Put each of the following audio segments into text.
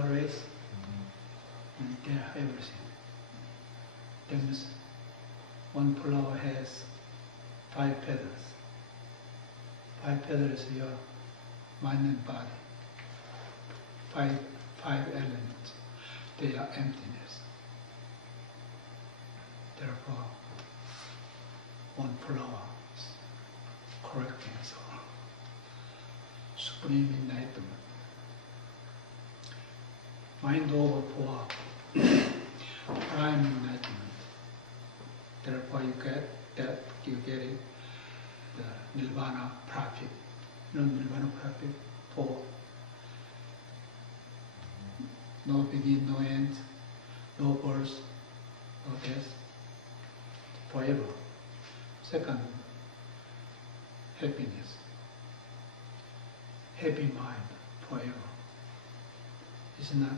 race and get everything. That means one flower has 5 petals. 5 petals is your mind and body. 5 elements. They are emptiness. Therefore, one flower is correct answer. Supreme enlightenment. Mind over power. Prime enlightenment. Therefore, you get that. You get it. The nirvana profit. Nirvana profit for no begin, no end, no birth, no death, forever. Second, happiness. Happy mind forever. It's not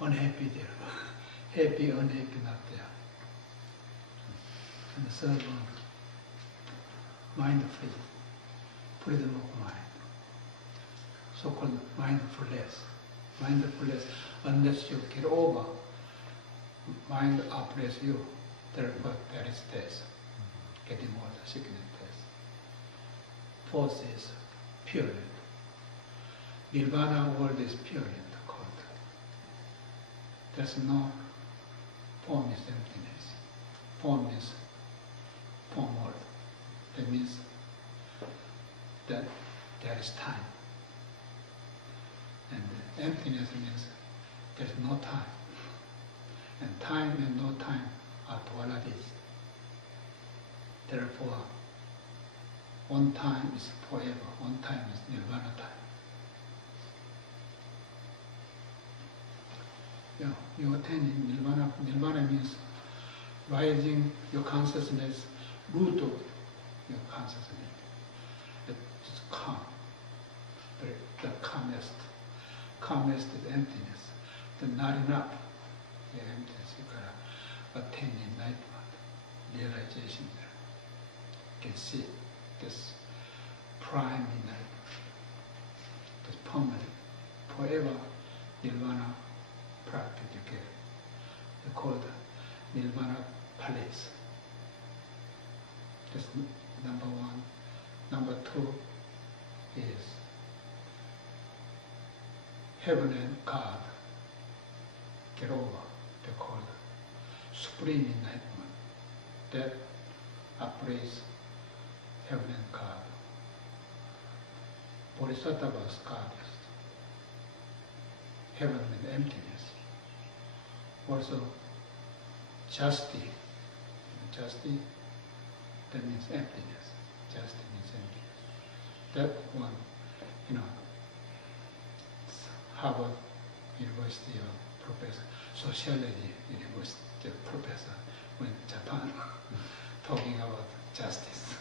unhappy there. Happy, unhappy, not there. And the third one, mind free, freedom of mind. So-called mindfulness. Mindfulness, unless you get over, mind operates you. Therefore, there is death. Getting older, sickness, death. Fourth is purity. Nirvana world is purity called. There's no form is emptiness. Form is form world. That means that there is time. And emptiness means there is no time. And time and no time are dualities. Therefore, one time is forever, one time is nirvana time. Yeah, you attaining nirvana. Nirvana means rising your consciousness, root of your consciousness. It's calm, the calmest. Calmest is emptiness. Then not enough. The emptiness, you gotta attain enlightenment, realization there. You can see this prime enlightenment, this permanent, forever nirvana practice you get. They call it nirvana palace. That's number one. Number two is heaven and God get over. They call it supreme enlightenment. That operates heaven and God. Bodhisattvas God is heaven and emptiness. Also, justice. Justice, that means emptiness. Justice means emptiness. That one, Harvard University professor, sociology university professor went to Japan talking about justice.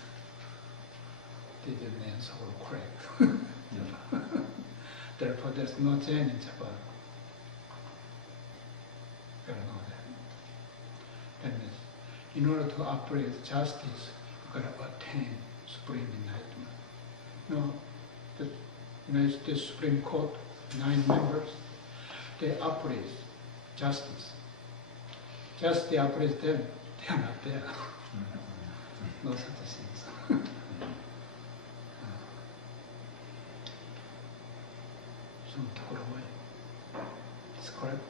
They didn't answer correct. Therefore, there's no Zen in Japan. You know that. That means, in order to operate justice, you've got to attain supreme enlightenment. The United States Supreme Court, 9 members, they operate justice. Justice operates them, they are not there. No such things. Some took it away. It's correct.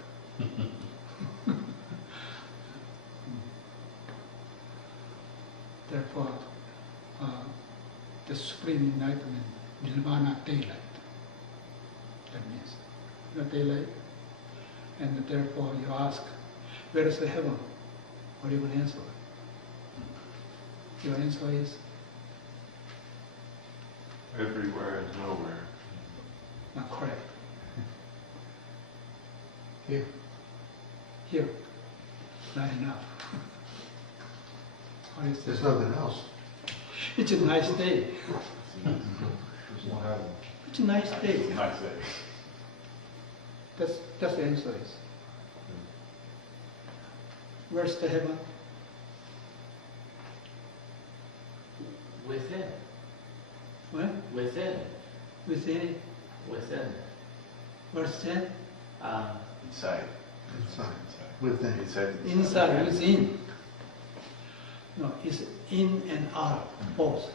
Therefore, the supreme enlightenment, nirvana daylight. That means the daylight, and therefore you ask, where is the heaven? What are you going to answer? Your answer is? Everywhere and nowhere. Not correct. Here. Here. Not enough. What is There's this? nothing else. It's a nice day. It's a nice day. Nice day. That's the answer is. Where's the heaven? Within. What? Within. Within it. Within. What's that? Inside. Within. Inside, within. No, it's in and out, both.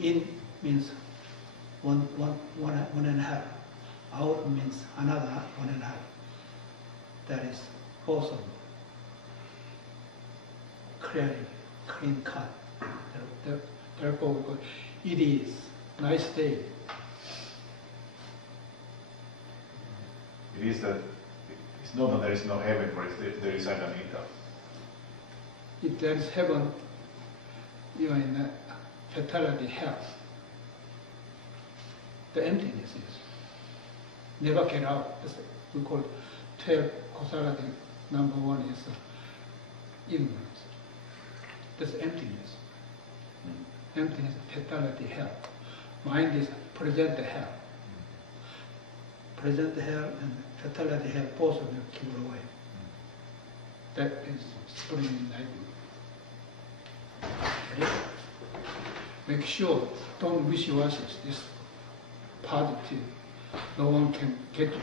In means one and a half. Out means another 1.5. That is both of them. Clean cut. Therefore, it is nice day. It is that it's not that there is no heaven, but there is agamita. If there is heaven, you are in the fatality hell. The emptiness is. Never get out. That's we call 12 causality. Number 1 is ignorance. That's emptiness. Emptiness, fatality, hell. Mind is present hell. Present hell and fatality hell, both of them keep away. That is supreme enlightenment. Okay? Make sure, don't wish-washy. This positive, no one can get you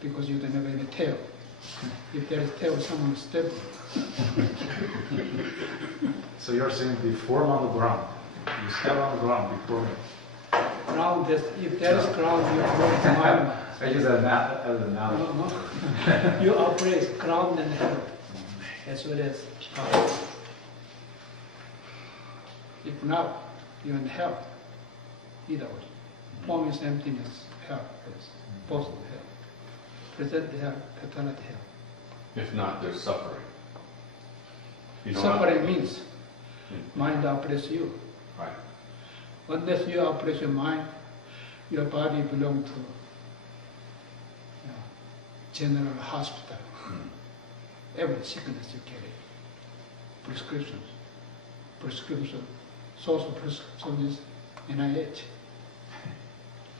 because you don't have any tail. If there is tail, someone will step you. So you're saying before I'm on the ground, you step on the ground before me. Ground, if there is ground, you operate mind. I use that as an analogy. No. You operate ground and hell as well as power. If not, you're in hell. Either way. Form is emptiness, hell is both of hell. Present hell, fatality hell. If not, there's suffering. Suffering means mind operates you. Right. Unless you operate your mind, your body belongs to general hospital. Every sickness you carry. Prescriptions. Source of prescription is NIH.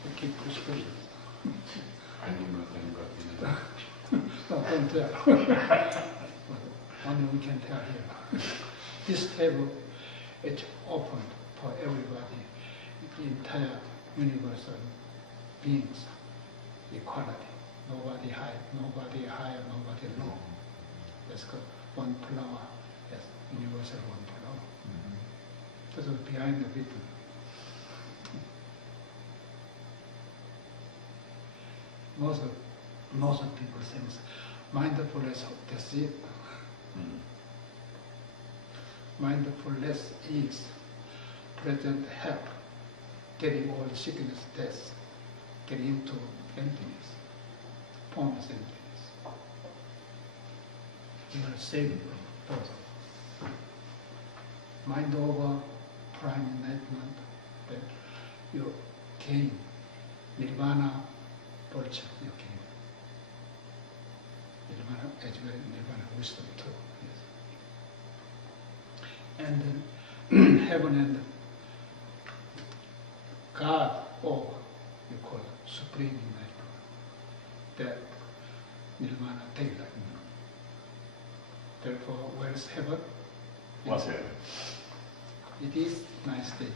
They keep prescriptions. I knew nothing about the No, don't tell. But only we can tell here. This table is open for everybody, the entire universal beings, equality. Nobody high, nobody higher, nobody low. That's called one flower, yes, universal one flower. That's what's behind the video. Most of people think mindfulness, that's it. Mindfulness is present help, getting all the sickness, death, getting into emptiness, formless emptiness. You are saved from both. Mind over prime enlightenment, then you gain nirvana, bodhisa, you gain. Nirvana, as well as nirvana wisdom too. Yes. And then heaven and God, or you call it supreme enlightenment, that nirvana daylight. Therefore, where is heaven? What's heaven? It is nice day.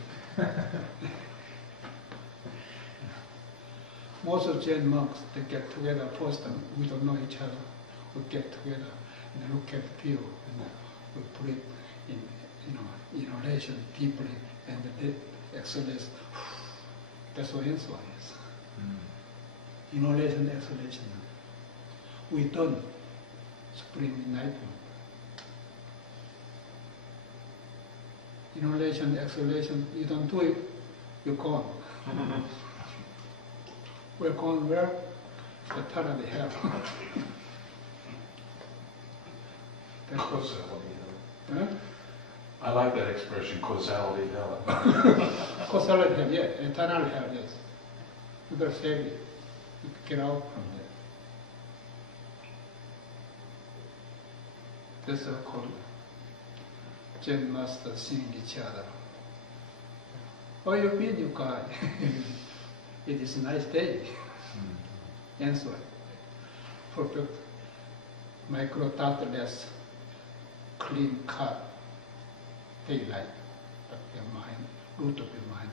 Most of Zen monks, they get together first, and we don't know each other. We get together and look at the view, and we put it in relation deeply, and the exhalation. That's what insight is. Inhalation, exhalation. We done supreme enlightenment. Inhalation, exhalation, you don't do it, you're gone. We're gone where? The Tara they have. Huh? I like that expression, causality hell. Causality hell, yeah, eternal hell, yes. You gotta save it. You get out from there. That's called Zen Master seeing each other. Oh, you mean you guy? It is a nice day. Answer. Perfect. Micro-darkness, clean cut daylight. But your mind, root of your mind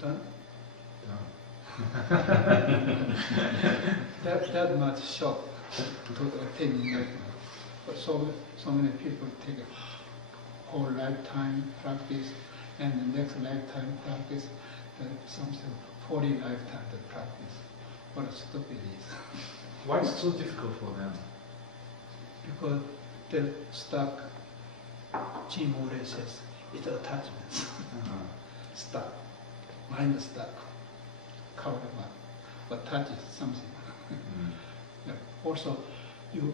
Done? Done. That much shock to attain enlightenment. But so many people take a whole lifetime practice, and the next lifetime practice, something 40 lifetime to practice. What a stupid it is. Why is it so difficult for them? Because they're stuck. Jim Moore says it's attachments. Stuck. Mind is stuck. Covered up. Attaches something. Yeah. Also, you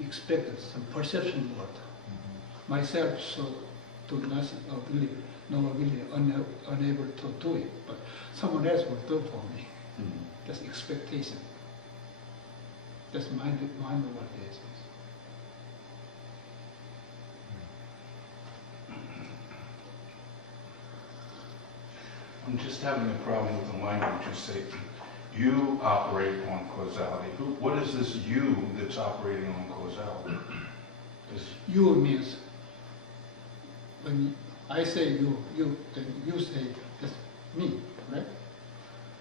expect some perception world. Myself, so do nothing, or really, unable to do it, but someone else will do for me. That's expectation. That's mind what it is. I'm just having a problem with the language. You say, you operate on causality. What is this you that's operating on causality? You means, when I say you, then you say that's me, right?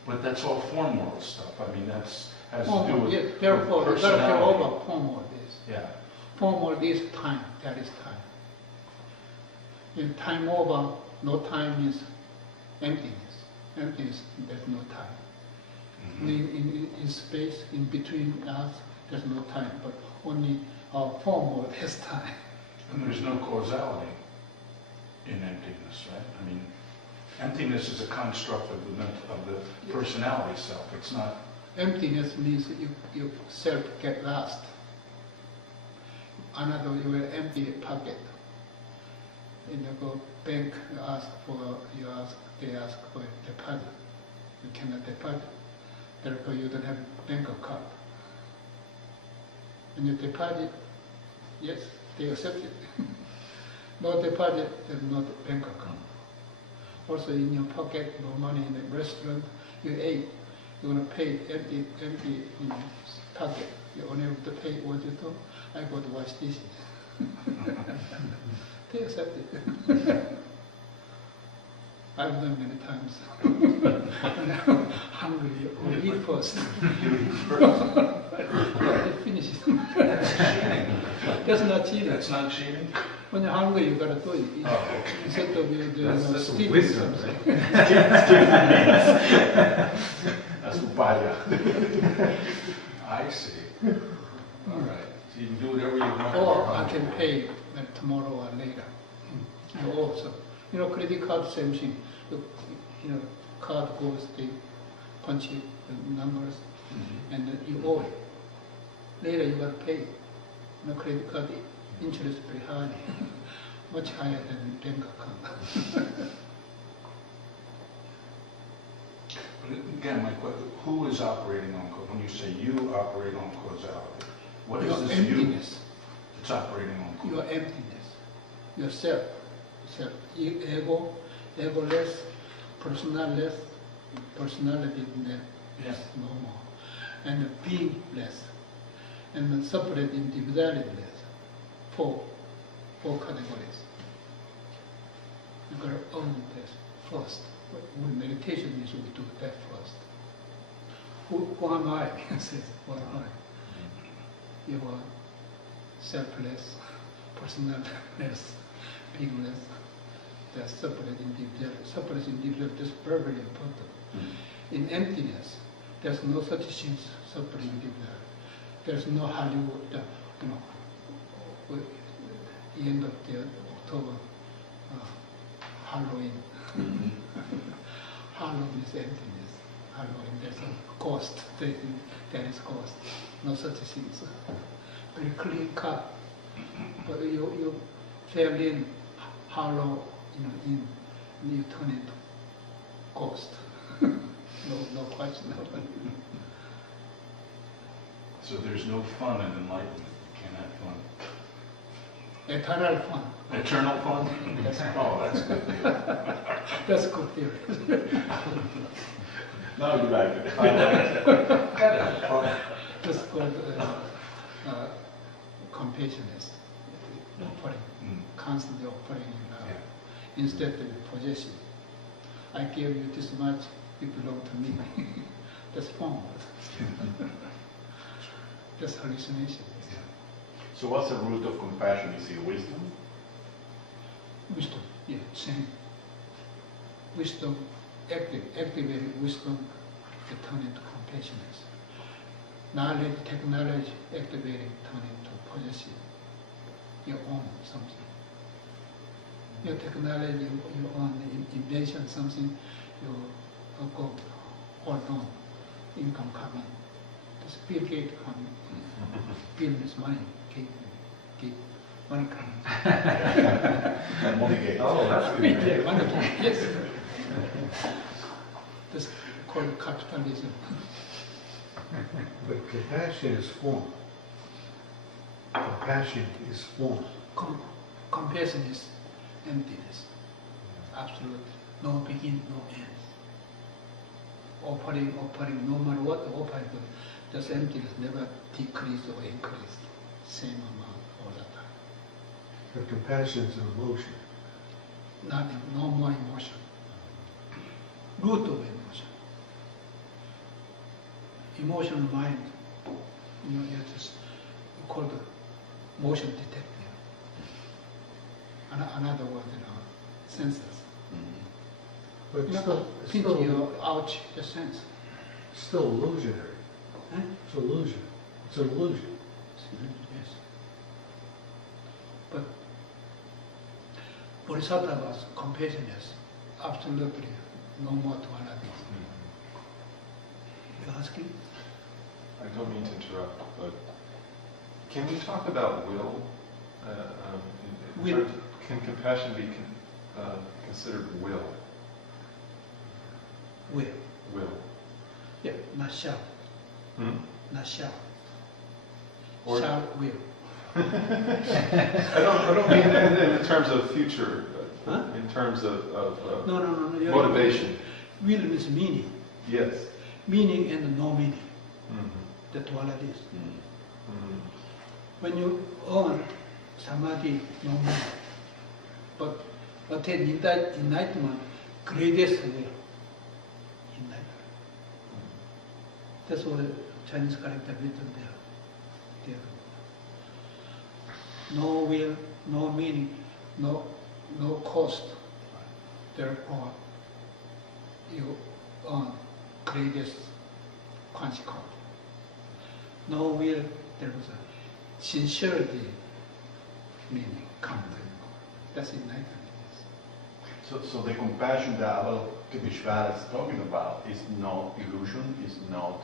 But that's all form world stuff. I mean, has to do Form, with yeah, therefore, you gotta care personality. over form world is. Yeah. Form world is time, that is time. In time over, no time means emptiness. Emptiness, there's no time. In space, in between us, there's no time, but only our form world has time. And there's no causality in emptiness, right? I mean, emptiness is a construct of the personality self. It's not. Emptiness means you self get lost. Another, you will empty a pocket. And you go bank, they ask for a deposit. You cannot deposit. Therefore, you don't have bank account. When you deposit, yes, they accept it. No deposit, there's no bank account. Also, in your pocket, no money in the restaurant, you ate. You're going to pay empty pocket. You're unable to pay. What you do? I go to wash dishes. They accept it. I've done many times. When I'm hungry, I eat first. I finish it. That's cheating. That's not cheating. That's not cheating? When you're hungry, you gotta do it. Oh. Instead of you doing That's stealing wisdom, something. That's upaya. I see. All right. So you can do whatever you want. Or I can pay tomorrow or later. You also, credit card, same thing. Card goes, they punch you the numbers, and then you owe it. Later you got to pay. Credit card interest very high, much higher than bank account. But again, my question, who is operating on causality? When you say you operate on causality, what is Your this emptiness. you that's operating on causality? Your emptiness, yourself, ego, egoless, personality less, no more, and beingless, and separate individuality less. Four categories. You got to own this first. When meditation is, we do that first. Who am I? Says, who am I? You are selfless, personality beingless. They're separate individual. Separate individual is very, very important. In emptiness, there's no such thing as separate individual. There's no Hollywood, the end of the October, Halloween. Halloween is emptiness. Halloween, there's a ghost. There is ghost. No such things. Very clean cut. But you fell in hollow, and you turn into ghost. No question about it. So there's no fun in enlightenment. You can't have fun. Eternal fun. Eternal fun? Oh, that's a good deal. That's good theory. Now you like it. Gotta have fun. That's called compassionist. Offering, constantly offering in love, instead of possession. I gave you this much, it belongs to me. That's form. That's hallucination. So what's the root of compassion? Is it wisdom? Wisdom, yeah, same. Wisdom, activating wisdom to turn into compassionate. Knowledge, technology, activating, turn into possessive. You own something. Your technology, you own invention, something, you go hold on, income coming. This Bill Gates coming, business money, keep money coming. Money gate. Oh, that's good. Yeah, money, yes. That's called capitalism. But compassion is form. Compassion is form. Compassion is emptiness. Absolutely. No begin, no end. Offering, no matter what the offering, just emptiness never decreased or increased. Same amount all the time. But compassion is an emotion. Nothing, no more emotion. Root of emotion. Emotional mind, you just call the motion detector. Another word, senses. But it's Pinch still, your ouch, the sense. still illusionary. Huh? It's illusion. It's an illusion. Yes. But bodhisattvas, compassion is absolutely no more duality. You asking? I don't mean to interrupt, but can we talk about will? Will. Can compassion be considered will? Will. Will. Yeah, not shall. Hmm? Not shall. Or- Shall, will. I don't mean in terms of future, but Huh? in terms of No. motivation. Will means meaning. Yes. Meaning and no meaning. Mhm. The duality is. Mhm. When you own samadhi, no meaning. But attain enlightenment, greatest will. Enlightenment. That's what Chinese character written there. No will, no meaning, no cost. Therefore, you earn greatest consequence. No will, there was a sincerity meaning come to you. That's enlightenment. So the compassion that Abel Kibishwara is talking about is not illusion, is not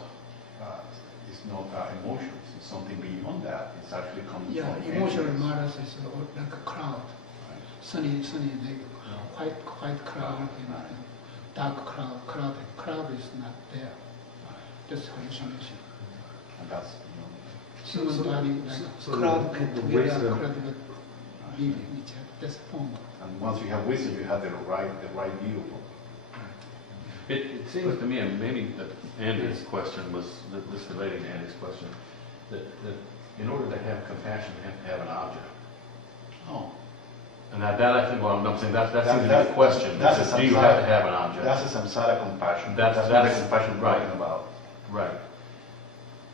emotions. It's something beyond that. It's actually coming Yeah, from emotional emptiness. matters is like a cloud. Right. Sunny, like white cloud and Right. dark cloud. Cloud is not there. That's hallucination. And that's beyond. Human body like so cloud the can wisdom- together, cloud with living each other. That's form. And once you have wisdom, you have the right view. It seems to me, and maybe that Andy's question was, this relating to Andy's question, that in order to have compassion, you have to have an object. Oh. And that I think, well, I'm saying that seems to be That- the question. that's is a do you samsara- have to have an object? That's a samsara compassion. That's what the compassion we're right. talking about. Right.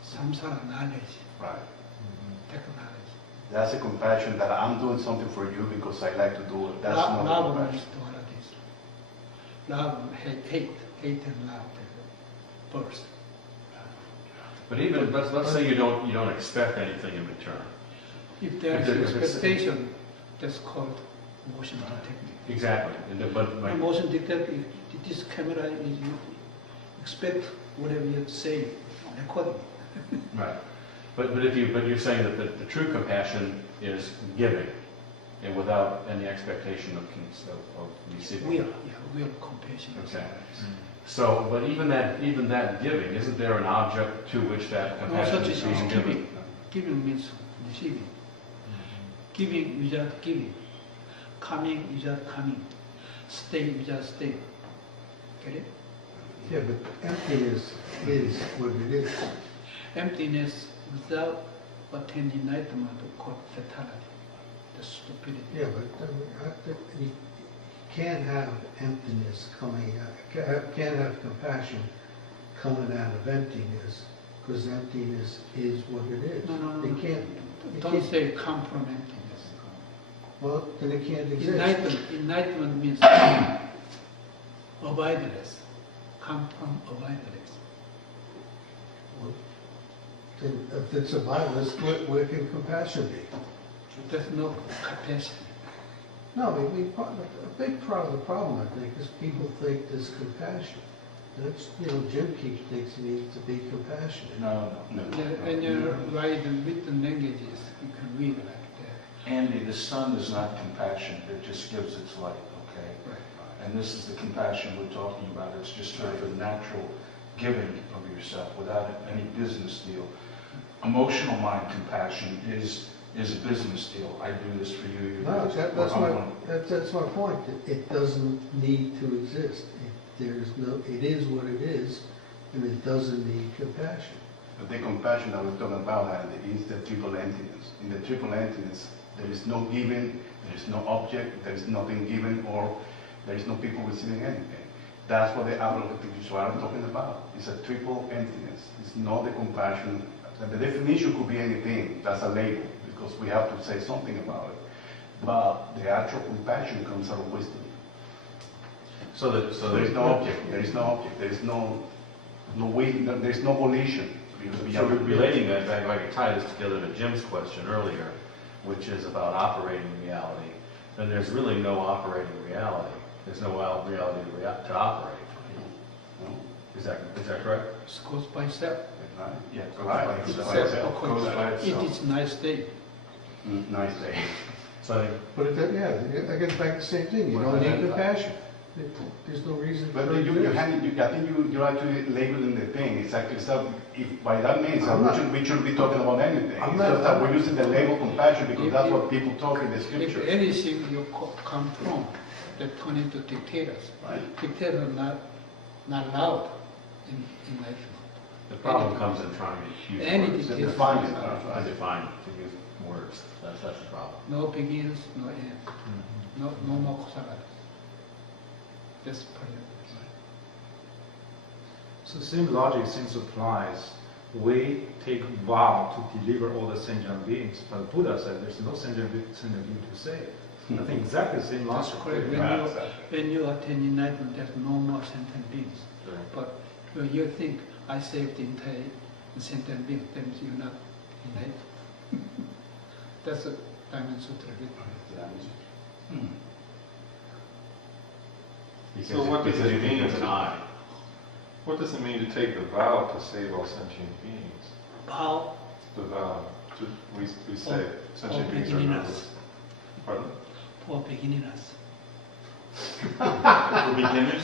Samsara knowledge, Right. technology. That's a compassion that I'm doing something for you because I like to do it. That's not Love compassion. means dualities. Love, hate and love, first. But even, let's say you don't expect anything in return. If there If is it's- expectation, that's called motion detecting. Exactly. But A motion detector, if this camera is, you expect whatever you say, recording. right. But you're saying that the true compassion is giving, and without any expectation of receiving. Will, compassion. Okay. So, but even that giving, isn't there an object to which that No compassion such is thing as being giving. given? Giving means receiving. Giving without giving. Coming without coming. Stay without staying. Get it? Yeah, but emptiness is what it is. Emptiness without attaining enlightenment called fatality. The stupidity. Yeah, but can't have emptiness coming out, can't have compassion coming out of emptiness, because emptiness is what it is. No. It can't, Don't say come from emptiness. well, then it can't exist. Enlightenment means avoidance. Come from avoidance. Well, then if it's a violence, where can compassion be? There's no capacity. No, I mean, a big part of the problem, I think, is people think there's compassion. And it's, Jim keeps thinks he needs to be compassionate. No. When you write the written languages, you can read like that. Andy, the sun is not compassion, it just gives its light, okay? Right. And this is the compassion we're talking about. It's just sort of a natural giving of yourself without any business deal. Emotional mind compassion is a business deal. I do this for you. You No, do this for that's my point. It doesn't need to exist. It is what it is, and it doesn't need compassion. But the compassion that we're talking about, Andy, is the triple emptiness. In the triple emptiness, there is no giving, there is no object, there is nothing given, or there is no people receiving anything. That's what the Avalokiteshvara is talking about. It's a triple emptiness. It's not the compassion. The definition could be anything. That's a label, because we have to say something about it. But the actual compassion comes out of wisdom. So There is no object. There is no object. There is no way. There is no volition. So relating that back, if I could tie this together to Jim's question earlier, which is about operating reality, then there's really no operating reality. There's no reality to operate. Is that correct? It goes by itself. Right? Yeah, Goes by It's itself. It is nice day. Nice day. So I think But I get back to the same thing. You don't need compassion. There's no reason But for it. I think you're actually labeling the thing. It's actually stuff. If by that means, I'm not- we shouldn't be talking about anything. I'm It's not- just that we're using the label compassion because If that's you- what people talk in the If scripture. anything you come from, they turn into dictators. Right. Dictators are not allowed in life. the problem comes in trying to use Any words. dictator. define it. To define, to use words. That's the problem. No begins, no end. No more Kusala. That's pretty. So same logic seems applies. We take vow to deliver all the sentient beings, but Buddha said there's no sentient being to save. I think exactly the same That's logic. correct. When you attain enlightenment, there's no more sentient beings. But when you think, I saved the entire sentient being, that means you're not enlightened. That's a Diamond Sutra written. So what does Because it you think mean there's an I. What does it mean to take the vow to save all sentient beings? How? The vow, we say sentient beings are beginning not. us. Pardon? For beginners. For beginners?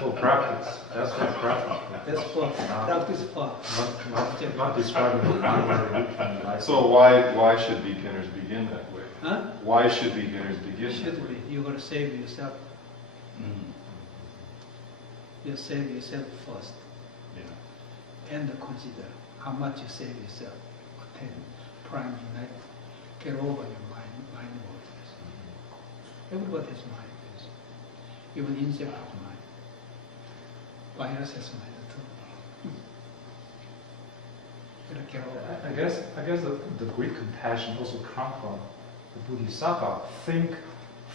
For practice, that's what practice. That's for practice for. Not describing the primary religion like. So why should beginners begin that way? Huh? Why should beginners begin It that should way? be. You gotta save yourself. You save yourself first. And consider how much you save yourself. Attain prime enlightenment. Get over your mind worldliness. Everybody's mind is. Even insect has mind. Virus has mind too. Gotta get over it. I guess the great compassion also comes from the bodhisattva think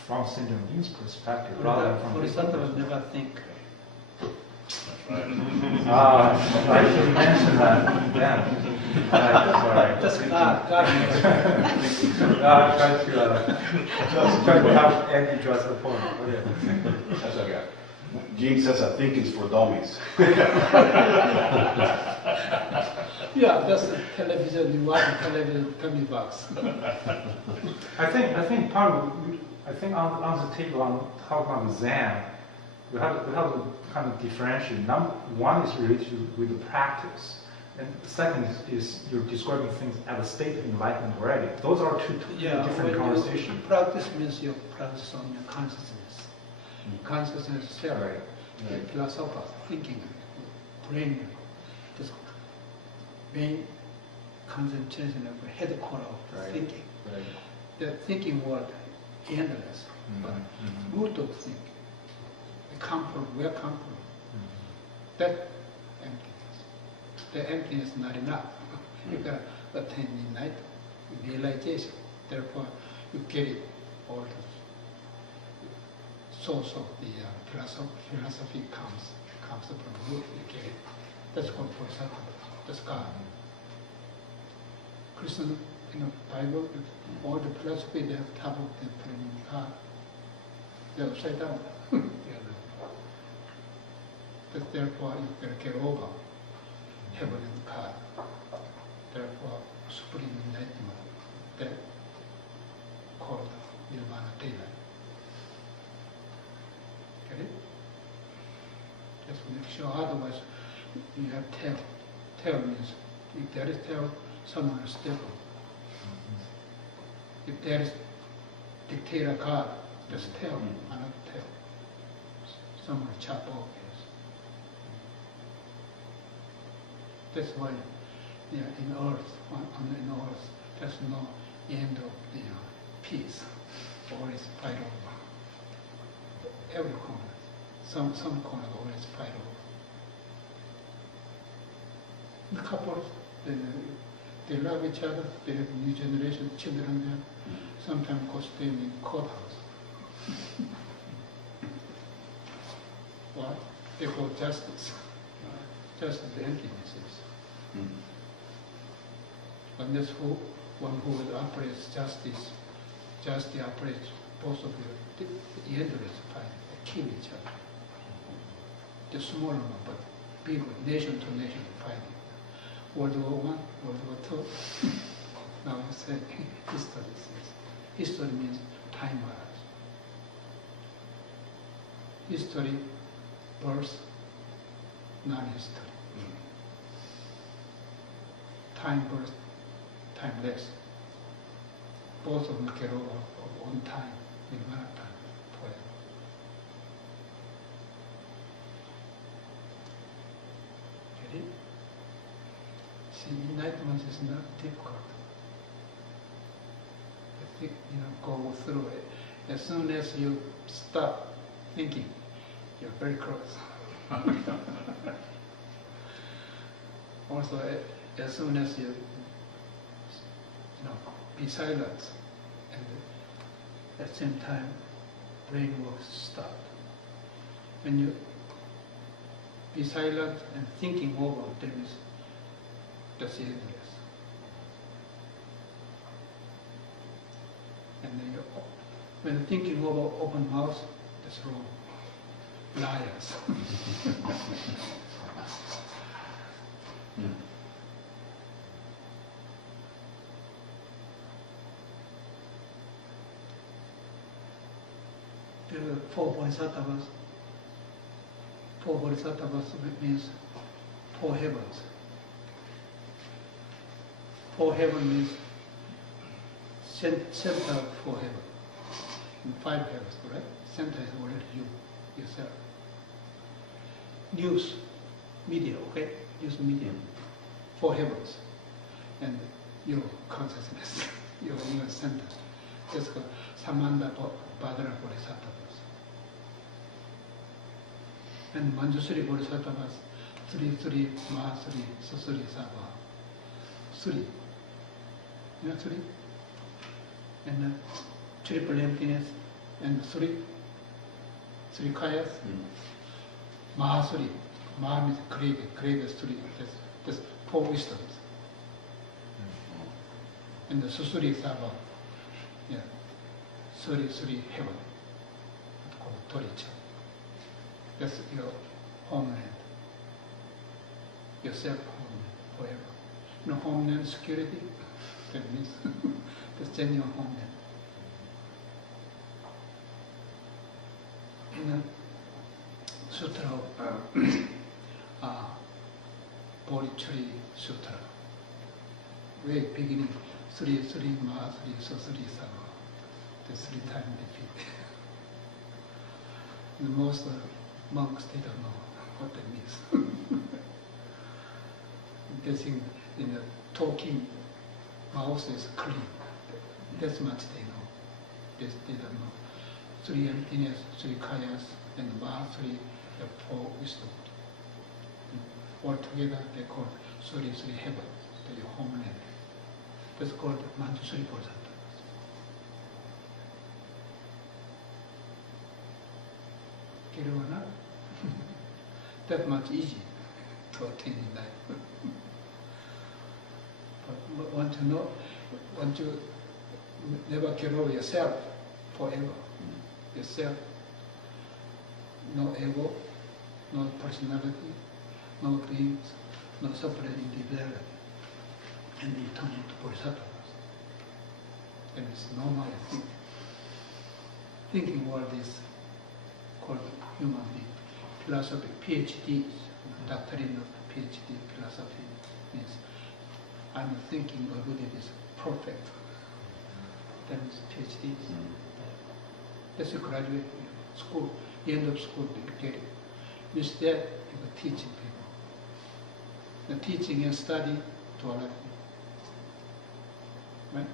from sentient beings' perspective rather than from Bodhisattvas never think. I should mention that then. Sorry. That's God. Try to have Andy just the point. Okay. That's okay. Jim says I think it's for dummies. Yeah, that's the television. You watch the television, tummy box. I think part of on the table on talk about Zen, we have to kind of differentiate. One is related with the practice, and the second is you're describing things at a state of enlightenment already. Those are two different conversations. Practice means you practice on your consciousness. Consciousness self. Right. Philosophers thinking, brain, this main concentration of the headquarters of Right. thinking. Right. The thinking world endless, but mood of thinking, the comfort, where come from, that emptiness. The emptiness is not enough. You gotta attain enlightenment, realization. Therefore, you get it all the source of the philosophy comes from root, you get it. That's called bodhisattvas. That's God. Christian, Bible, all the philosophy they have top of them from God. They're upside down. But therefore, you gotta get over heaven and God. Therefore, supreme enlightenment, that called nirvana daylight. Get it? Just make sure, otherwise you have tail. Tail means, if there is tail, someone is devil. If there is dictator God, there's tail, another tail. Someone chop off this. That's why in earth, in earth, there's no end of the peace. Always fight over. Every corner. Some corner always fight over. The couples, they love each other, they have new generation, children there. Sometimes go stay in courthouse. What? They call justice. Justice, the emptiness is. Unless one who operates justice operates both of you, the endless fight, they kill each other. The smaller one, but big one, nation to nation fighting. World War I, World War II. Now you say history says. History means time matters. History, birth, non-history. Time, birth, timeless. Both of them get over on time, nirvana time, forever. Get it? See, enlightenment is not difficult. I think, go through it. As soon as you stop thinking, you're very close. Also, as soon as you be silent, and at the same time, brain work stop. When you be silent and thinking over, that's endless. And then when thinking over open mouth, that's wrong. Liars. There are 4 bodhisattvas. 4 bodhisattvas means 4 heavens. 4 heaven means center of 4 heaven. And 5 heavens, right? Center is already you, yourself. News, media, okay? News, media. 4 heavens. And your consciousness, your center. That's called Samanda Bhadra Bodhisattvas. And Manjusri Bodhisattvas, Sri, Mahasri, Susri, Sabha. Sri. You know Sri? And triple emptiness, and Sri Kayas. Mahasri. Maha means greatest Sri. That's 4 wisdoms. And the Susri Sabha. Yeah. Sri heaven. It's called Toricha. That's your homeland. Your self-homeland forever. Homeland security, that means that's genuine homeland. In the Sutra of Bodhicharya Sutra, very beginning, Sri, Mahasri, Susri, Sabha, the 3 times repeat. The most monks, they don't know what that means. They think in the talking mouth is clean. That's much they know. they don't know. 3 emptiness, 3 kayas, and Ma, 3, 4 wisdom. All together they call 33 heaven, the homeland. That's called Manjusri bodhisattvas. Get it or not? That much easy to attain in life. But want to know, want to never get over yourself forever. Yourself, no ego, no personality, no dreams, no separate individuality. And you turn into bodhisattvas. And it's normal thinking. Thinking what is called human being. Philosophy, PhDs, doctrine of PhD philosophy means I'm thinking already is perfect. That is PhDs. That's a graduate school, end of school, you get it. Instead, you are teaching people. The teaching and study, duality. Right?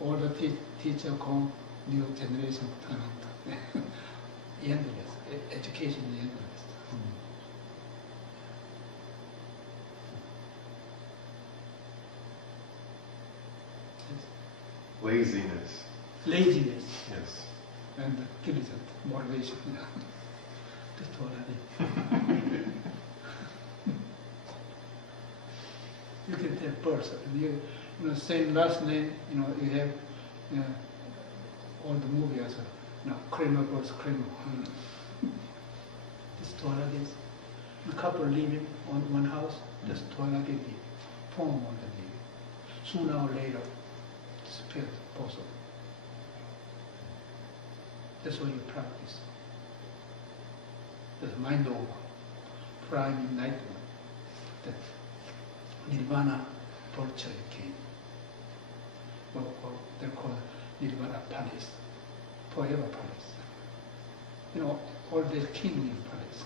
All the teacher come, new generation turn into endless. Education is endless. Laziness. Laziness Yes. and diligent motivation. That's all I need. You can take birth. You know, same last name. You know, you have all the movie as Kramer versus Kramer. This duality. The couple living on one house. This duality. Form on the living. Sooner or later, disappears both of them. That's what you practice. That's mind over. Prime enlightenment. That nirvana torture came. Or they're called nirvana palace. Forever palace. You know, all this king in palace.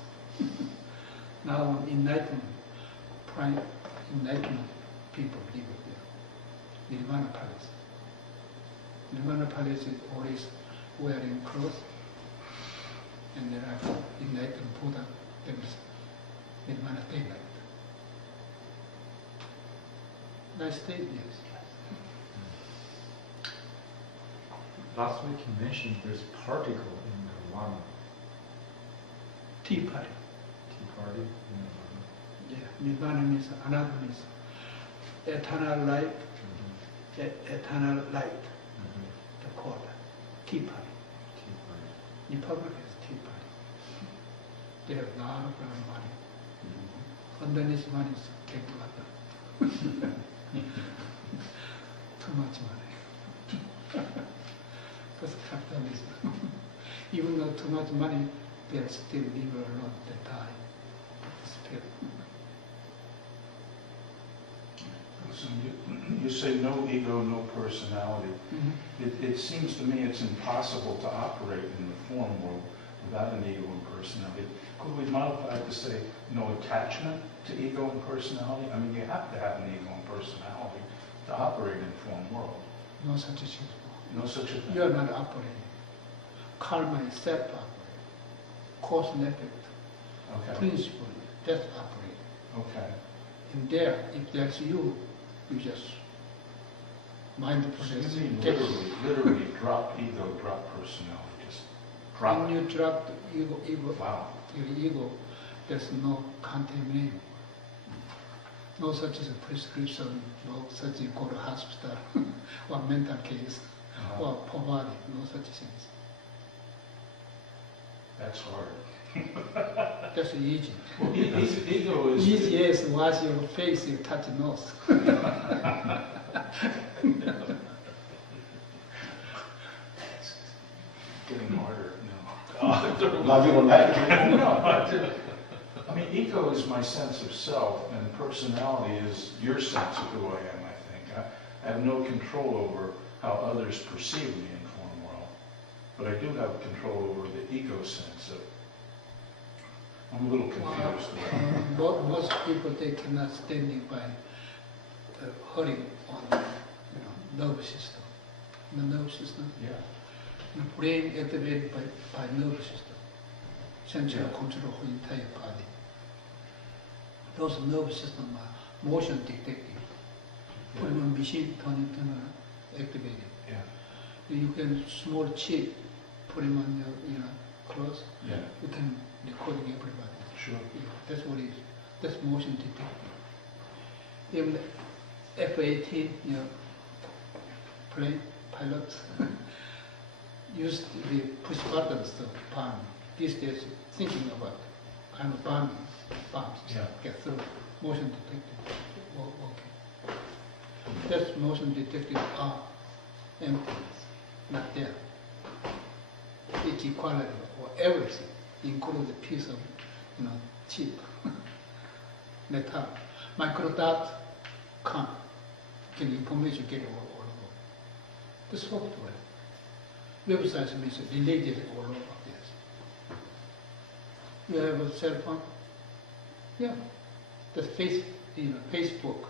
Now enlightenment, prime enlightenment people live there. Nirvana palace. Nirvana palace is always wearing clothes, and there are enlightened Buddha, there is Nirvana daylight. Nice day, yes. Last week you mentioned there's particle in nirvana. Tea party. Tea party in nirvana. Yeah, Nirvana means another means eternal life, eternal light. They call that tea party. Tea party. In public is tea party. They have a lot of money. Underneath money is cake water. Too much money. That's capitalism. Even though too much money, they are still leave alone, they die. Disappear. So you say no ego, no personality. It seems to me it's impossible to operate in the form world without an ego and personality. Could we modify it to say no attachment to ego and personality? I mean, you have to have an ego and personality to operate in the form world. No such a thing. No such a thing. You are not operating. Karma is self-operating. Cause and effect. Okay. Principle, that's operating. Okay. And there, if there's you just mind the So you process. mean literally drop ego, drop personality, just drop When it. you drop the ego, Wow. your ego, there's no contamination. No such as a prescription, no such as go to hospital, or mental case, or poverty, no such things. That's hard. That's easy. Well, ego is... Easy as wash your face, you touch your nose. Getting harder. No. Not even that. No, but, I mean, ego is my sense of self, and personality is your sense of who I am, I think. I have no control over how others perceive me in form world, but I do have control over the ego sense of... I'm a little confused. Most people, they cannot stand it by hurting on them. You know, nervous system. The nervous system, Yeah. the brain activated by nervous system, central control of entire body. Those nervous system are motion detected. When a machine turn activated. Yeah. You can small chip, put them on your clothes. Yeah. You can recording everybody. Sure. Yeah, that's what it is. That's motion detected. Even the F-18, plane pilots used to push buttons to bomb. These days, thinking about kind of bombs Yeah. get through. Motion detected. Okay. That's motion detected are emptiness, not there. It's equality or everything, including the piece of chip, metal. Micro dot can information get all over. The software. Websites means related all over this. You have a cell phone? Yeah. The Facebook.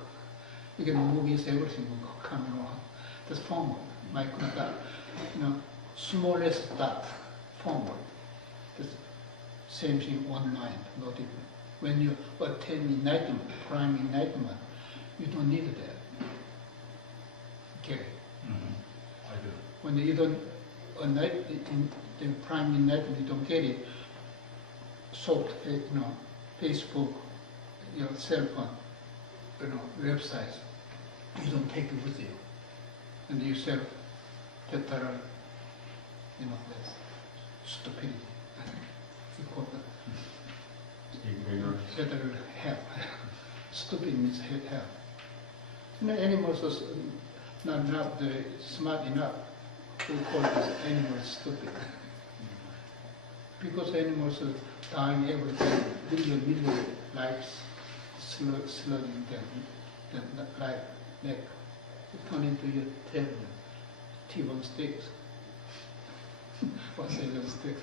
You can movies, everything will come along. That's forward, micro dot. Smallest dot, forward. The same thing, one mind, no different. When you attain enlightenment, prime enlightenment, you don't need that. Okay. I do. When you don't in the prime enlightenment, you don't get it. Facebook, your cell phone, websites, you don't take it with you, and you self literal, that's stupidity. You call that literal hell. Stupid means hell. Animals are not smart enough to call this animals stupid. Because animals are dying every day, million lives, slowing their life neck. It turn into your tail, T1 sticks, or salad sticks,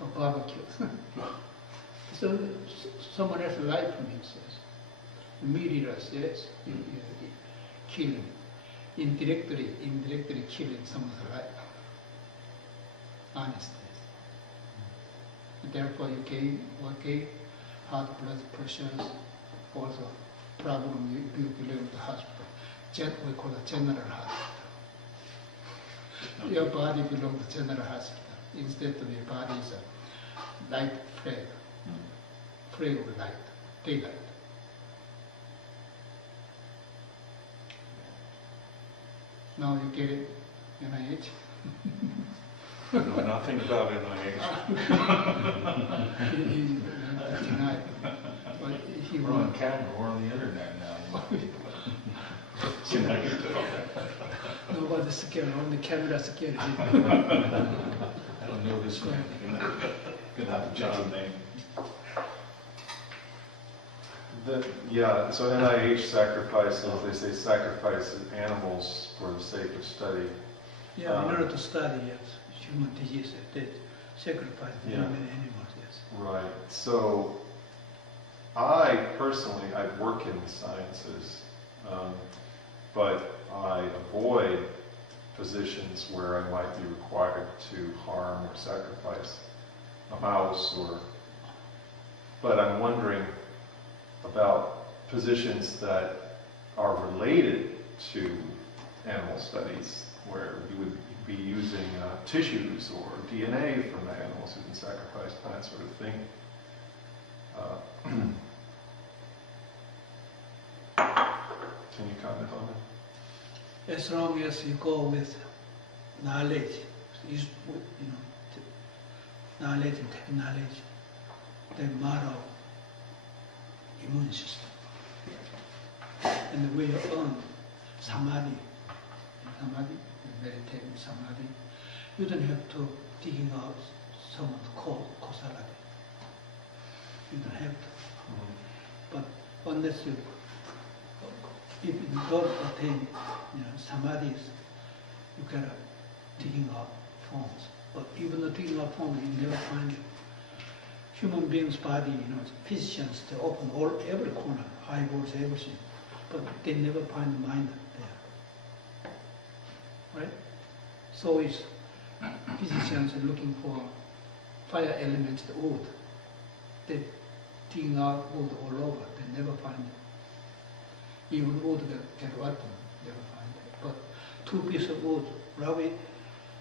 or barbecue. So someone else's life means yes. Murderers, yes, killing. Indirectly killing someone's life. Honest. Therefore you gain heart blood pressures, also problem you belong to the hospital. We call it general hospital. Your body belongs to general hospital. Instead of your body is a light flare, flare of light, daylight. Now you get it, NIH? No, nothing about NIH. He denied. But he We're on won. camera, we're on the internet now. Nobody's scared, only camera scared. I don't know this man. Gonna have to John name. So NIH sacrifices, they say sacrifices animals for the sake of study. Yeah, in order to study human disease, they sacrifice Yeah. many animals, yes. Right. So I personally, I work in the sciences, but I avoid positions where I might be required to harm or sacrifice a mouse but I'm wondering about positions that are related to animal studies, where you would be using tissues or DNA from the animals who've been sacrificed, that sort of thing. Can you comment on that? As long as you go with knowledge, knowledge and technology, the model immune system. And the way you earn samadhi, meditating samadhi, you don't have to digging out someone's causality. You don't have to. But unless if you don't attain samadhis, you gotta digging out forms. But even the digging out forms, you never find it. Human beings' body, physicians, they open every corner, eyeballs, everything, but they never find the mind there. right? So is physicians are looking for fire elements, the wood. They dig out wood all over, they never find it. Even wood get rotten, never find it. But 2 pieces of wood, rub it,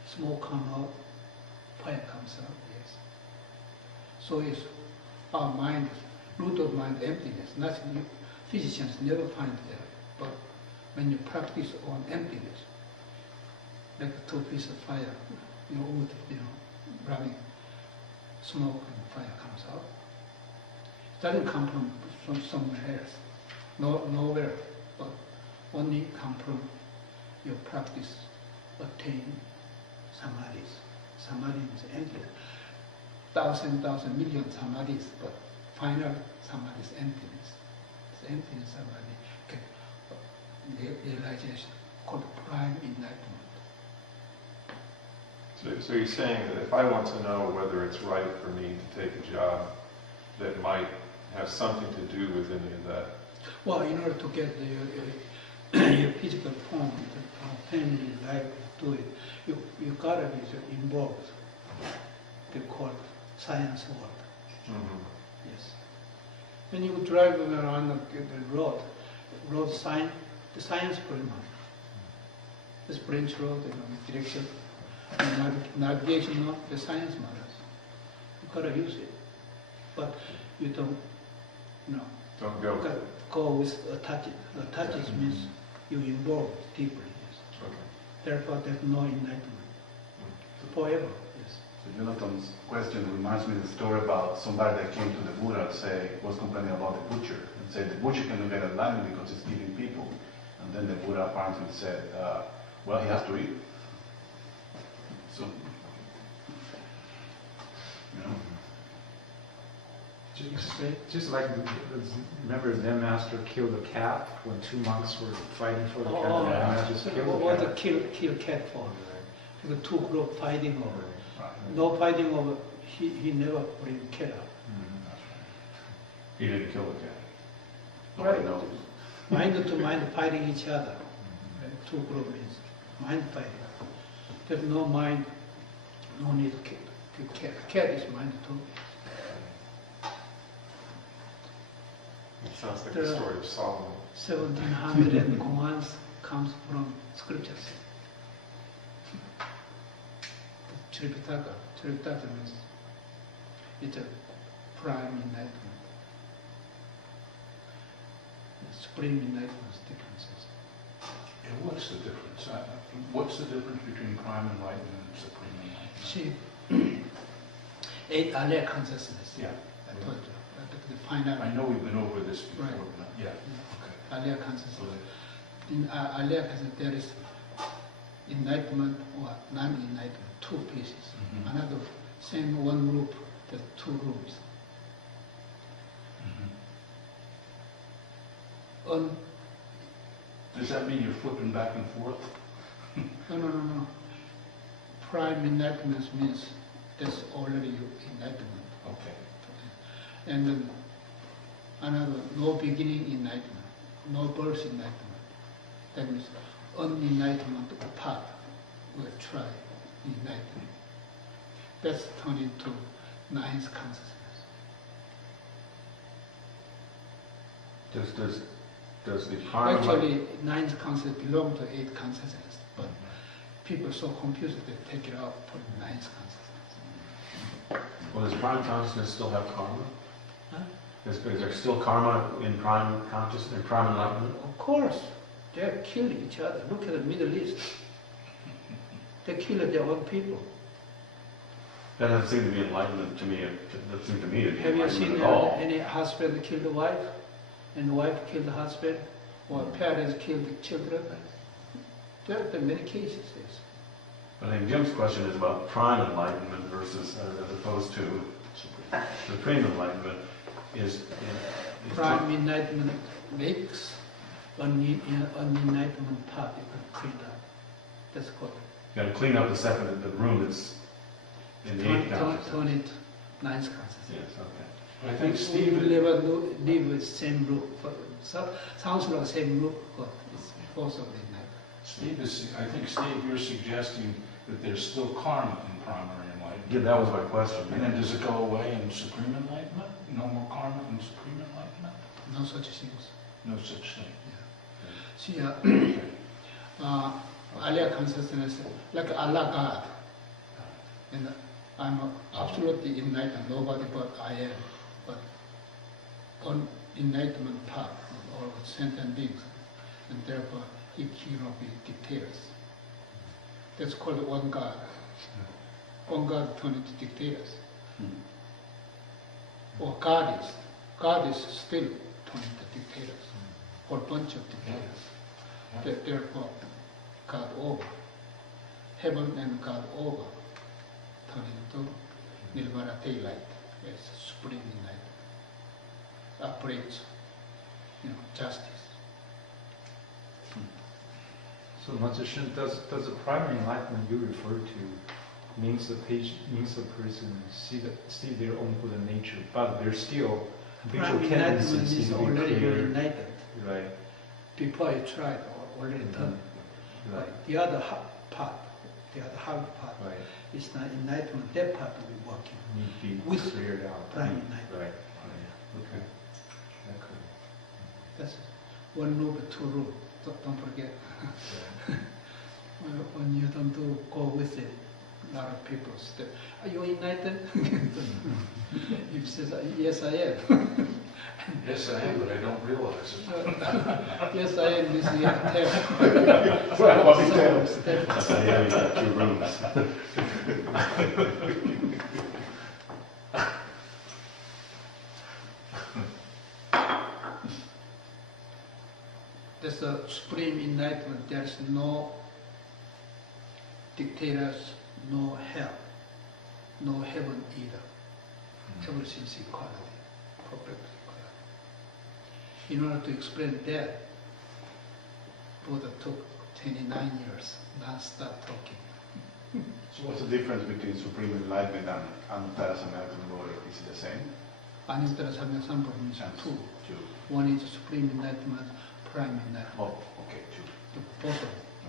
smoke comes out, fire comes out, yes. So it's our mind, root of mind, emptiness. Nothing, physicians never find that. But when you practice on emptiness, like 2 pieces of fire, wood, rubbing, smoke and fire comes out. It doesn't come from somewhere else, nowhere, but only come from your practice, attain samadhis. Samadhi is emptiness. Thousand, million samadhis, but final samadhi is emptiness. It's emptiness samadhi, realization called prime enlightenment. So you're saying that if I want to know whether it's right for me to take a job that might have something to do with any of that? Well, in order to get your physical form, the family life to do it, you gotta be involved. They call it science work. Mm-hmm. Yes. When you drive around the road sign, the science very much. This branch road, direction, navigation, the science matters. You gotta use it, but you don't, Don't go. go with attachment. Attachment means you involve deeply. Yes. Okay. Therefore, there's no enlightenment forever. Yes. So Jonathan's question reminds me of the story about somebody that came to the Buddha and was complaining about the butcher, and said the butcher cannot get enlightenment because he's killing people. And then the Buddha apparently said, well, he has to eat. So, Just like, remember Zen Master killed a cat when 2 monks were fighting for the cat? Oh, Zen Master just killed what the the cat. kill cat for? Because 2 groups fighting over it. right. No fighting over, he never bring cat up. He didn't kill the cat. Right. knows. Mind to mind fighting each other. Right? 2 groups means mind fighting. There's no mind, no need to kill cat. Cat is mind too. It sounds like the story of Solomon. 1700 commands comes from scriptures. Tripitaka. Tripitaka means it's a prime enlightenment. Supreme enlightenment differences. And what's the difference? What's the difference between prime enlightenment and supreme enlightenment? See, 8 alert consciousness. Yeah. I told you. The final I know we've been over this before, Right. but yeah. Okay. alert So consciousness. In alert consciousness, there is enlightenment or non-enlightenment, 2 pieces. Mhm. Another same one group, there's 2 groups. Mhm. Does that mean you're flipping back and forth? No. Prime enlightenment means there's already enlightenment. Okay. And then another, no beginning enlightenment, no birth enlightenment. That means unenlightenment path will try enlightenment. That's turned into 9th consciousness. Does the prime Actually, 9th consciousness belongs to 8th consciousness, but people are so confused they take it out, put 9th consciousness. Well, does prime consciousness still have karma? Huh? Is there still karma in prime consciousness, in prime enlightenment? Of course, they're killing each other. Look at the Middle East. They kill their own people. That doesn't seem to be enlightenment to me. It doesn't seem to me to be Have you enlightenment seen at all. any husband kill the wife, and the wife kill the husband, or parents kill the children? There are many cases. Yes. I think Jim's question is about prime enlightenment versus, as opposed to supreme enlightenment. Is Prime enlightenment makes unenlightenment path you can clean up. That's called. you got to clean up the room that's in the eighth consciousness. Turn it 9th consciousness. Yes, okay. I think We Stephen, never live with same roof. Sounds like same roof, but it's also the enlightenment. I think, Steve, you're suggesting that there's still karma in primary enlightenment. Yeah, that was my question. And then does it go away in supreme enlightenment? No more karma in supreme enlightenment? No such things. No such thing. See, earlier consciousness, like Allah God, and I'm absolutely enlightened, nobody but I am, but on enlightenment path of all sentient beings, and therefore he cannot be dictators. That's called one God. One God turned into dictators. Or God is still turned into dictators, or bunch of dictators. Therefore, God over, heaven and God over, turn into nirvana daylight, as supreme enlightenment, operates, justice. So Master Shin, does the primary enlightenment you refer to means the person see their own Buddha nature, but there's still habitual Primary tendencies enlightenment is to be already clear. enlightened. Right. Before I tried, already done. Right. The other part, the other hard part, Right. is not enlightenment. That part will be working. Need to be With cleared out. primary enlightenment. Right. Okay. Okay. That's one rule, two rules. Don't forget. When you don't go with it, a lot of people say, "Are you enlightened?" You say, "Yes, I am." Yes, I am, but I don't realize it. Yes, I am. This is your tell. What we tell. That's how you got 2 rooms. There's a supreme enlightenment. There's no dictators, no hell, no heaven either. Everything's equality, perfect equality. In order to explain that, Buddha took 29 years, non-stop talking. So what's the difference between supreme enlightenment and Anuttara Samyaka Bodhi? Is it the same? Anuttara Samyaka Sambodhi means two. One is supreme enlightenment, prime enlightenment. Oh, okay, two. Both of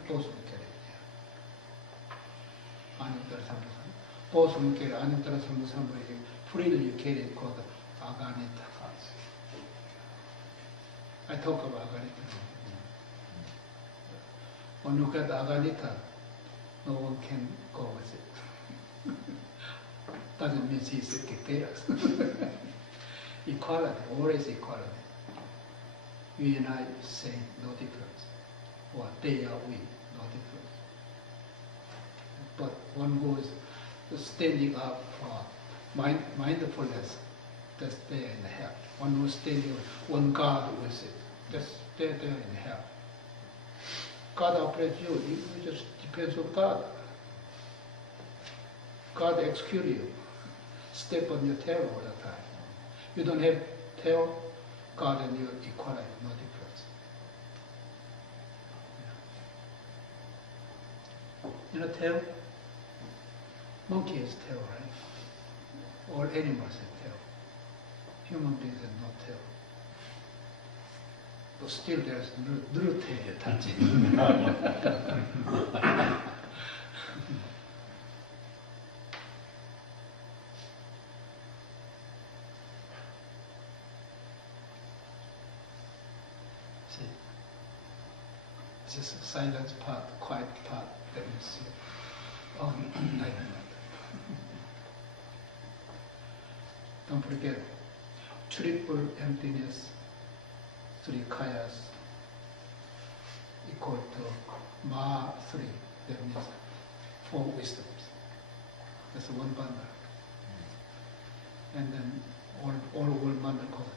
them get it. Yeah. Anuttara Samyaka Sambodhi. Both of them get it. Anuttara Samyaka Sambodhi, freely you get it called Aganita. I talk about Aganita. When you get Aganita, no one can go with it. Doesn't mean he's a dictator. Equality, always equality. You and I say no difference. Or they are we, no difference. But one who is standing up for mindfulness, that's there in the hell. One who is standing one God with it, that's there in hell. God operates you, it just depends on God. God executes you, step on your tail all the time. You don't have tail, God and you equality, no difference. You know tail? Monkey has tail, right? All animals have tail. Human beings have no tail. But still there's little tail attaching. See, this is a silence part, quiet part that you see. Oh, enlightenment. Don't forget, triple emptiness, 3 kayas, equal to ma 3, that means 4 wisdoms. That's one bundle. And then all one bundle called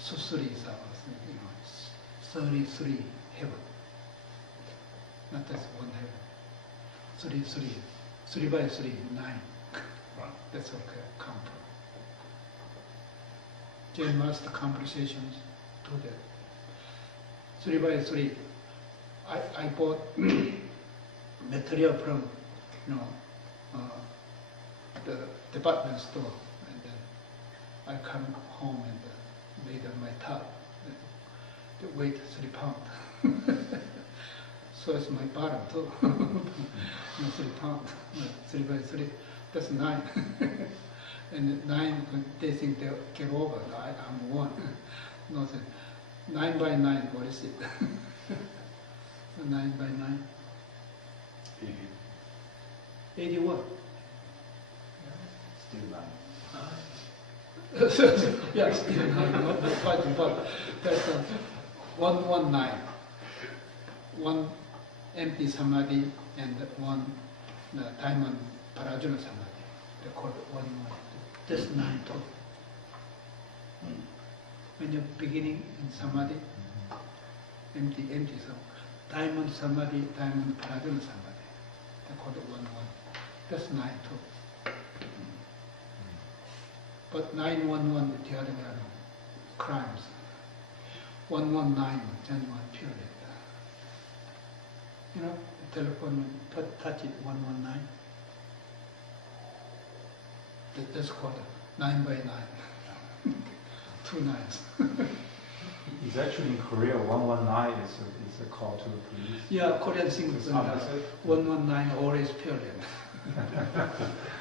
susrisavas, 33 heaven. Not just one heaven. 3 by 3, 9. That's okay, count. Zen Master conversations do that. 3 by 3. I bought material from the department store, and then I come home and made my top. The weight 3 pounds. So is my bottom too. 3 pounds, 3 by 3. That's 9. And 9, they think they'll get over. I'm 1. Nothing. 9 by 9, what is it? 9 by 9. 81. Still 9. Yeah, still 9. Not fighting, but that's 119. 1 empty samadhi and 1 diamond parajuna samadhi. They call it 1. That's 9 too. When you're beginning in samadhi, empty samadhi. Diamond samadhi, diamond parajuna samadhi. They call it 1. That's 9 too. But 911, the other way around, crimes. 119, genuine purity. You know, the telephone, touch it, 119. That's called 9 by 9. 2 nines. It's actually in Korea, 119 is a call to the police. Yeah, Korean singers, 119 always purity.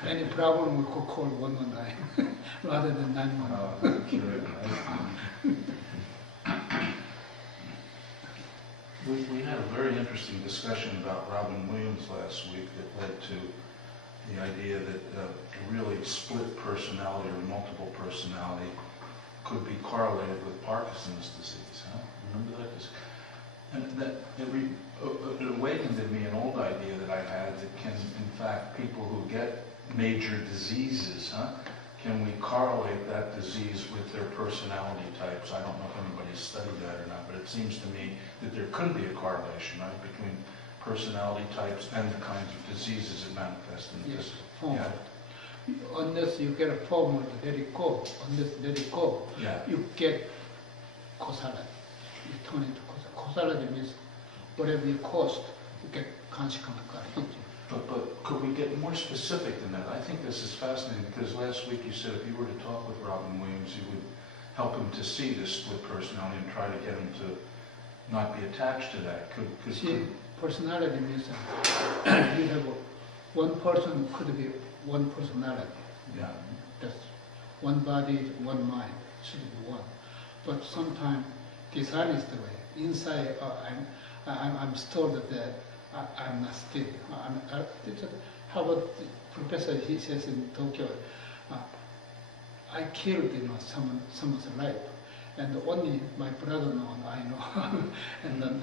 Any problem we could call 119 rather than 911. We had a very interesting discussion about Robin Williams last week that led to the idea that really split personality or multiple personality could be correlated with Parkinson's disease. Huh? Remember that? And that it awakened in me an old idea that I had that can, in fact, people who get major diseases, can we correlate that disease with their personality types? I don't know if anybody's studied that or not, but it seems to me that there could be a correlation, right, between personality types and the kinds of diseases that manifest in the physical. Yeah. Unless you get a form, let it go. Unless let it go, you get causality. You turn into causality. Causality means whatever you caused, you get consequence. But could we get more specific than that? I think this is fascinating because last week you said if you were to talk with Robin Williams, you would help him to see this split personality and try to get him to not be attached to that. Personality means you have one person could be one personality. Yeah. That's one body, one mind, should be one. But sometimes dishonest way. Inside, I'm still that I'm not still. How about the professor? He says in Tokyo, I killed someone's life, and only my brother knows I know, and then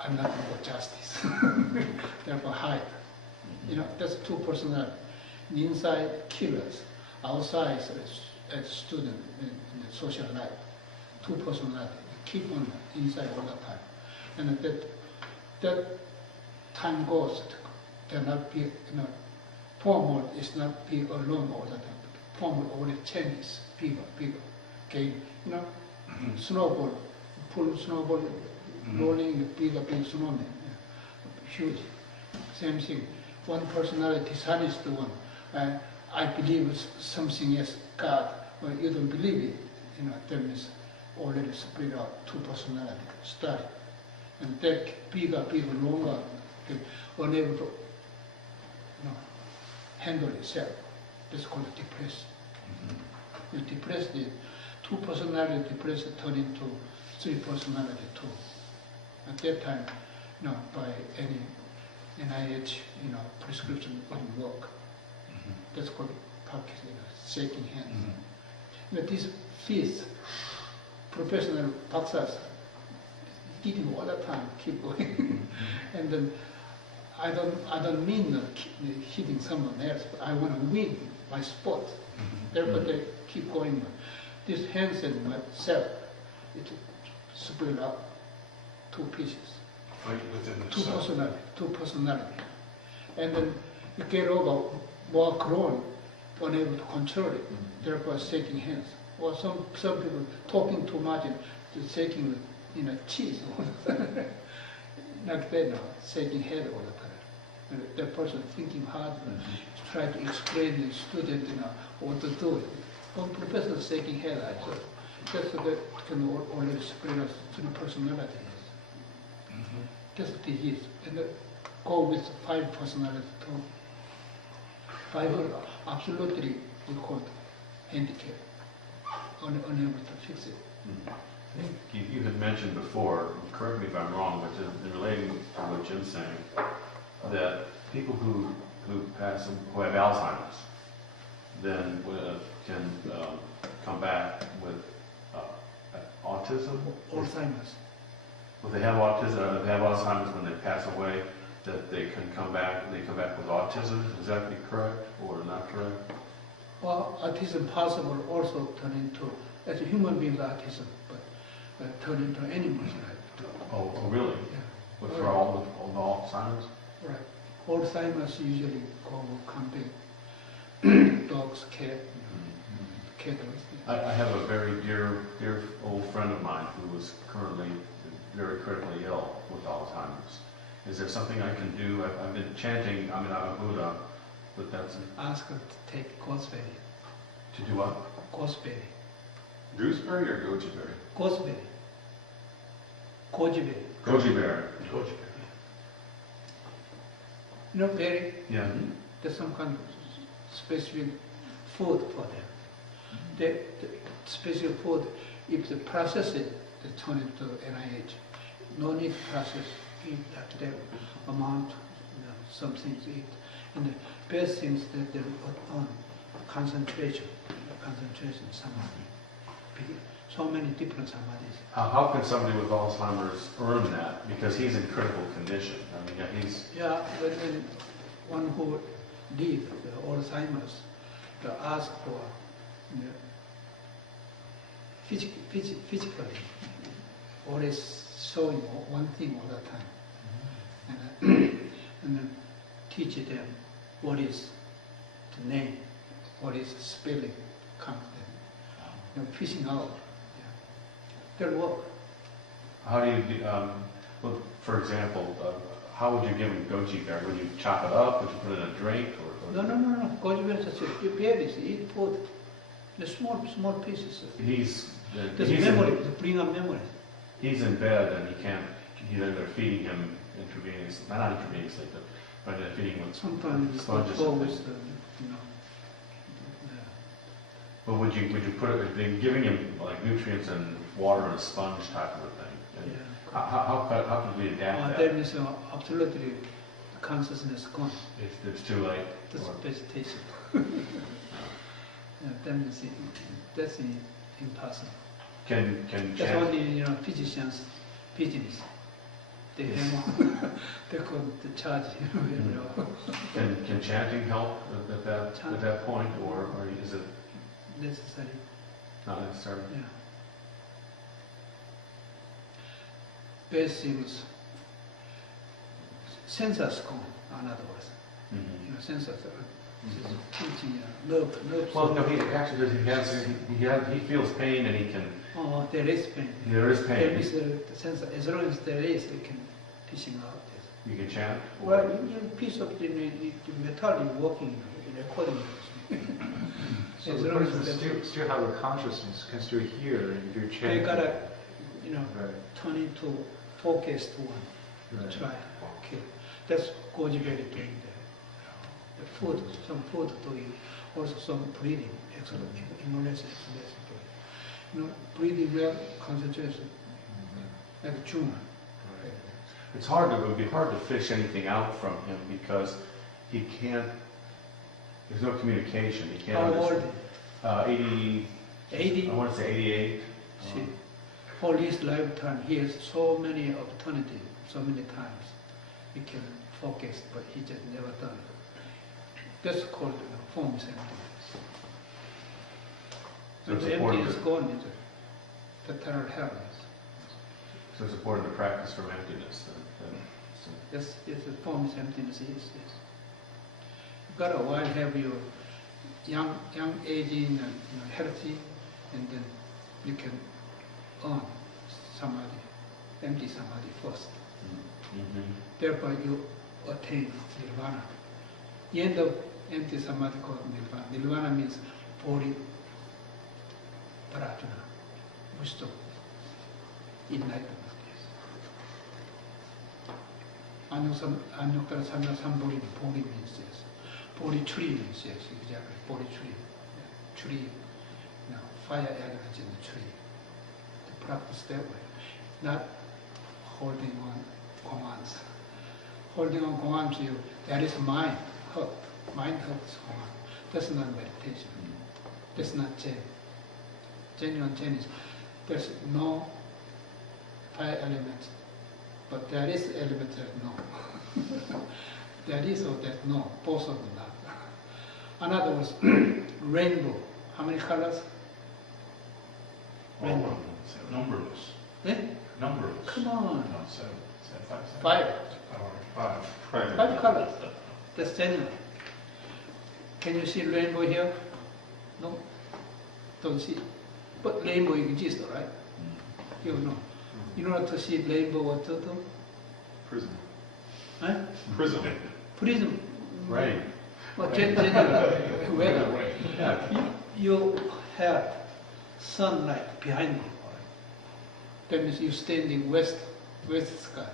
I'm not about justice. Therefore, hide. That's two personalities. Inside, killers. Outside, as student in the social life. Two personalities. Keep on inside all the time. And that time goes, there not be, formal is not be alone all the time. Formal always changes, bigger. Okay, snowball, pull snowball, rolling, bigger snowman, huge. Same thing. One personality, dishonest one. I believe something is God, but you don't believe it. That means already split out two personalities, study. And that bigger, longer, unable to handle itself. That's called depression. You depress the two personality depressed turn into 3 personality too. At that time, by any NIH, prescription wouldn't work. That's called Parkinson's, shaking hands. This fifth professional boxers eating all the time, keep going. And then I don't mean hitting someone else, but I want to win my sport. Therefore they keep going. This hands and myself, it split up 2 pieces. Fight within itself. Two personality. And then you get over, more grown, unable to control it, therefore shaking hands. Or some people talking too much and just shaking cheese all the time. Like that, shaking head all the time. And that person thinking hard, try to explain to the student what to do. One professor shaking head, I thought, That's that can already split us three personalities. That's disease. And go with 5 personalities too. 5 are absolutely we call handicap, unable to fix it. I think you had mentioned before, correct me if I'm wrong, but in relating to what Jim's saying, that people who have Alzheimer's then can come back with autism. Alzheimer's. Well, they have autism. They have Alzheimer's when they pass away. That they can come back. They come back with autism. Is that be correct or not correct? Well, autism possible also turn into, as a human being, autism, but turn into animals, right? Oh, really? Yeah. With for all the Alzheimer's? Right. Alzheimer's usually come back. Dogs, cat, cattle. I have a very dear old friend of mine who is currently very critically ill with Alzheimer's. Is there something I can do? I've been chanting, I'm a Buddha, but that's... Ask her to take gooseberry. To do what? Gooseberry. Gooseberry or goji berry? Gooseberry. Goji berry. Goji berry. You know, berry, Yeah. there's some kind of specific food for them. The special food, if they process it, they turn it to NIH. No need to process it at that amount, some things eat. And the best things that they put on concentration, samadhi. So many different samadhis. How can somebody with Alzheimer's earn that? Because he's in critical condition. I mean, he's... Yeah, but then one who did the Alzheimer's, they ask for physically, always showing one thing all the time, and then teach them what is the name, what is spelling, come them, fishing out. Yeah. They'll work. How do you, well, for example, how would you give him goji berry? Would you chop it up? Would you put it in a drink? Or No. Goji berry is just berries. Eat food. The small pieces. There's memory. To bring up memory. He's in bed and he can't. They're feeding him intravenously, not intravenously, but they're feeding him with Sometimes sponges. always, But would you put it? They're giving him like nutrients and water and a sponge type of a thing. And yeah. How could we adapt that? There is absolutely consciousness gone. It's too late. That's Or- vegetation. Yeah, that means that's impossible. Can That's chant, only physicians, pigeons. They they could charge can chanting help at that point, or is it necessary. not necessary? Yeah. Best things. Sensors gone. In other words, Mm-hmm. sensors are teaching nerve. Well, no, he actually does. He feels pain and he can. Oh, there is pain. There is There pain. is the sensor. As long as there is, we can fishing out this. You can chant. Well, you piece of the metal is working accordingly. So As the long as person that- still have a consciousness, can still hear if you're They chanting. gotta, Right. turn into focused one. Right. Try. Okay. That's goji berry doing there. The food, some food doing, also some breathing, inhalation, exhalation doing. Breathing well, concentration, like a tumor. It would be hard to fish anything out from him because he can't. There's no communication. He can't. How old? understand. 80. 80. I want to say 88. See, for his lifetime, he has so many opportunities, so many times. He can focus, but he just never done it. That's called formless emptiness. So When it's the important. emptiness gone, it's the total hell. So it's important to practice from emptiness. That's the formless emptiness is. Yes. You got a while have your young aging and healthy, and then you can earn samadhi, empty samadhi first. Mm-hmm. Therefore, you attain nirvana. The end of empty samadhi called nirvana. Nirvana means body prajna. wisdom, enlightenment. 안녕から삼보리 보리 means yes. 보리 tree means yes, exactly. 보리 tree, tree. Now fire elements in the tree. To practice that way, not holding on commands. Holding on commands, that is mind hurt. Mind hurts command. That's not meditation. That's not Zen. Genuine Zen is there's no fire element, but there is element that no. There is or there's no. Both of them not. In other words, rainbow. How many colors? Rainbow. Numberless. Eh? Numberless. Come on. No, seven. Five. Five. Five colors. That's genuine. Can you see rainbow here? No? Don't see. But rainbow exists, right? You know. In order to see rainbow, what to do? Prism. Huh? Prism. Prism. Rain. Well, genuine weather. You have sunlight behind you. That means you're standing west sky.